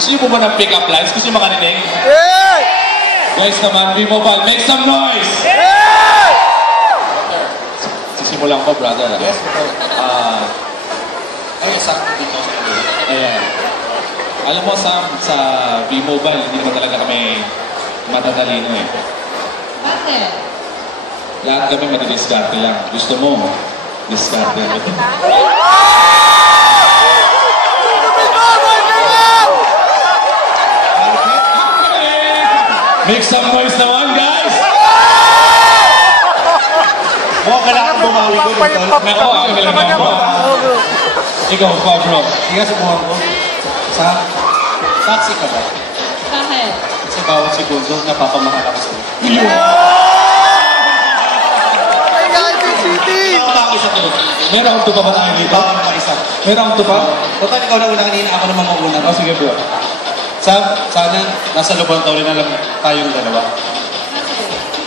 Gusto niyo po ba ng pick-up lines? Gusto niyo makarinig? Yeah! Guys naman, B-Mobile, make some noise! Yeah! Sisimulan ko, brother. Yes, ay, sakto dito sa kanila. Ayan. Alam mo, Sam, sa B-Mobile, hindi naman talaga kami matatalino eh. Bakit? Lahat kami madidiskarte lang. Gusto mo, diskarte. Make some noise naman, guys! Mukhang kailangan bumawi ko dito. Nako, ang kailangan mo. Ikaw, Pablo. Ika subuhan ko. Sa taxi ka ba? Bakit? Sa bawat segundo, napapamahal ako sa'yo. Isa to. Meron akong tupa ba tayo dito? Bawal pa isa. Meron akong tupa? Total, ikaw na una kanina, ako naman mauna. Oh, sige bro. Sana, nasa lubang taon na lang tayong dalawa.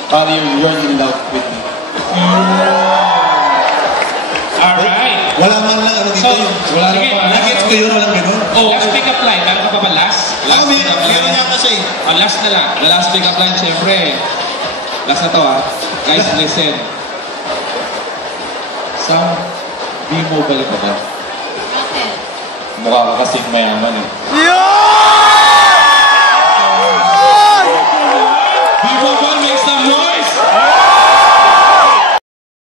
Para you're in love with me. Alright. Wala man lang ano dito yun. Wala sige, lang. Nag-gets ko yun, walang ganun. Oh, last pick-up line. Meron ka pa ba last? Ako, meron niya kasi. Oh, last na lang. The last pick-up line, syempre. Last na to ah. Guys, listen. Sa B-Mobile ka ba? Bakit? Mukha ka kasing mayaman eh. Yeah!